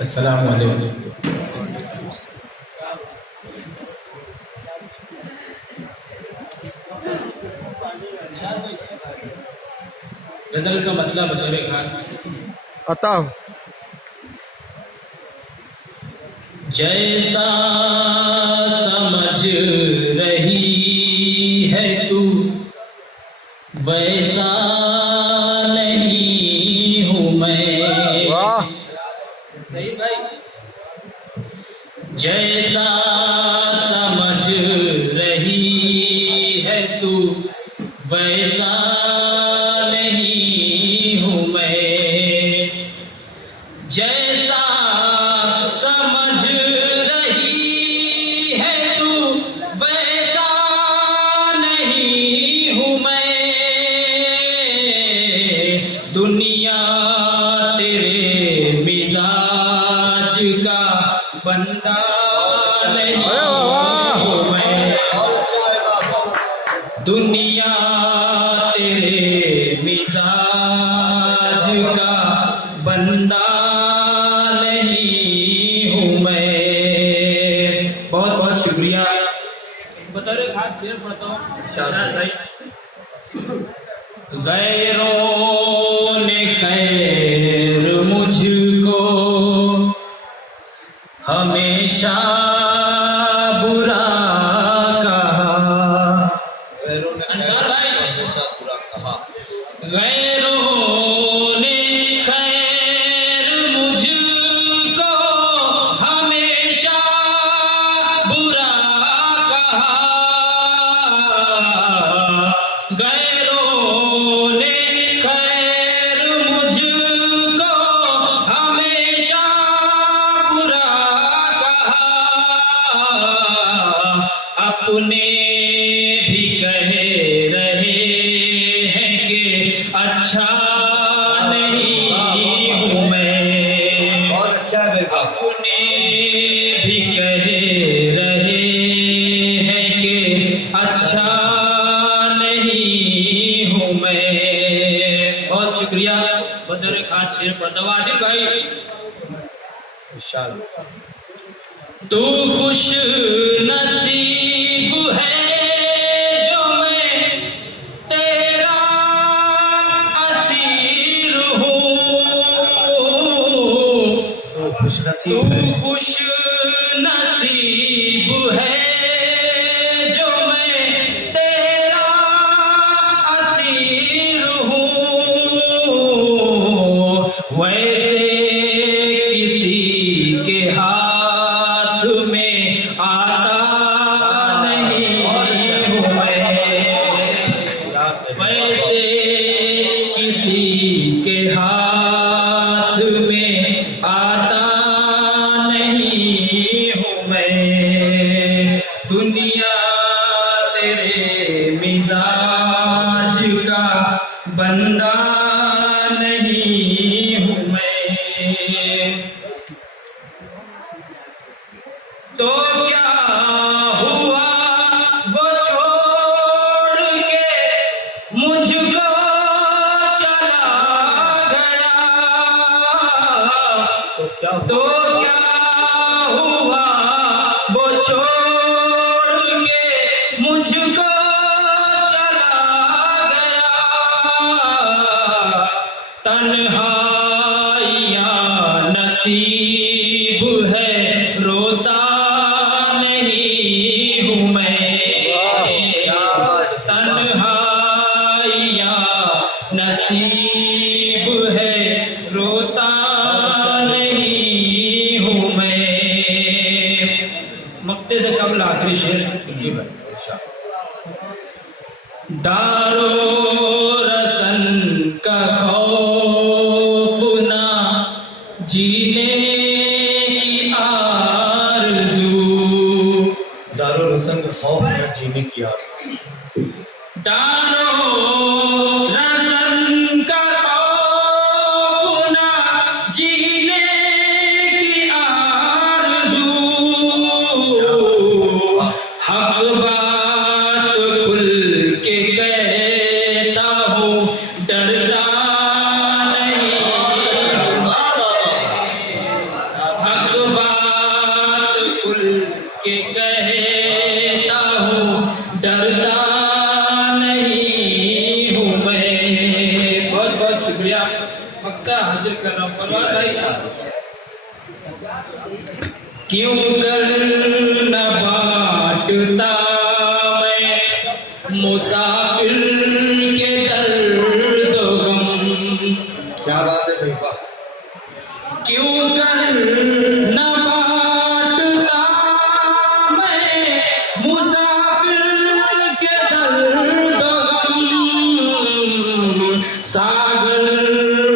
अस्सलाम वालेकुम। गजल का मतलब बतौर खास अता जैसा समझ रही है तू वैसा नहीं हूँ मैं। वाह सही भाई। जैसा समझ रही है तू वैसा नहीं हूँ मैं। जैसा समझ रही है तू वैसा नहीं हूँ मैं। दुनिया तेरे मिजाज का बंदा नहीं हूँ मैं। दुनिया तेरे मिजाज का बंदा नहीं हूँ मैं। बहुत बहुत शुक्रिया। बता रहे खास शेर पढ़ता हूँ शायद भाई। गैरों ने खैर मुझको हमेशा बुरा कहा। अंसार भाई गैरों ने खैर मुझको हमेशा बुरा कहा। गैरों ने खैर मुझको हमेशा बुरा कहा। अपने भी कह रहे हैं कि अच्छा नहीं हूँ मैं। बहुत अच्छा है बेटा। अपने भी कह रहे हैं कि अच्छा नहीं हूँ मैं। बहुत शुक्रिया। बतौर खास शेर पढ़ता हूँ आदिल भाई। विशाल तू खुश नसीब है जो मैं तेरा असीर हूँ। तो खुश तू नसीब है खुश नसीब है जो मैं तेरा असीर हूँ। वैसे किसी के हाथ में आता नहीं हूँ मैं। वैसे किसी के हाथ में आता नहीं हूँ मैं। दुनिया तेरे मिजाज का बंदा नहीं हूँ मैं। तो क्या हुआ वो छोड़ के मुझको चला गया। तो क्या तो क्या हुआ वो छोड़ के मुझको चला गया। तन्हाइयाँ नसीब है रोता नहीं हूँ मैं। तन्हाइयाँ नसीब है रोता नहीं हूँ मैं। मक्ते से कबल आखिरी शेर। जी भाई विशाल दारो रसन का खौफ ना जीने की आरज़ू। दारुल हसन का खौफ है जीने की आग। दारो रसन का खौफ ना जीने की आरज़ू। हक बात खुल के कहता हूँ डरता नहीं। पैसा हासिल कर रहा हूँ। परवाह भाई क्यों कर न बांटता मैं मुसाफिर के दर्द गम। क्या बात है भाई, वाह। क्यों कर न बांटता मैं मुसाफिर के दर्द गम। सागर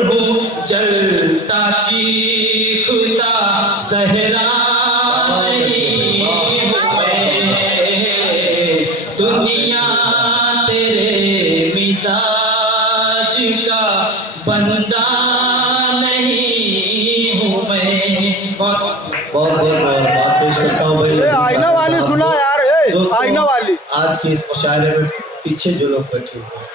हो चलता चीखता सहरा दुनिया तेरे मिजाज का बंदा नहीं हूँ मैं। बहुत बहुत बात पेश करता हूँ भाई। आईना वाली सुना यार, दोस्तों, आईना वाली। आज के इस मुशायरे में पीछे जो लोग बैठे हुए हैं,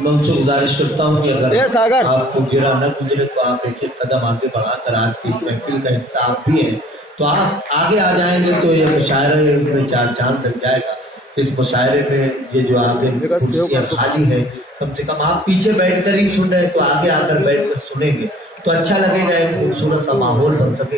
मैं उनसे गुजारिश करता हूँ कि अगर सागर आपको गिरा न गुजरे तो आप एक एक कदम आगे बढ़ाकर आज की इस महफिल का हिस्सा आप भी हैं, तो आप आगे आ जाएंगे तो ये मुशायरे में चार चांद लग जाएगा। इस मुशायरे में ये जो आगे कुर्सियां खाली है, कम से कम आप पीछे बैठकर ही सुन रहे हैं तो आगे आकर बैठकर सुनेंगे तो अच्छा लगेगा, एक खूबसूरत सा माहौल बन सके।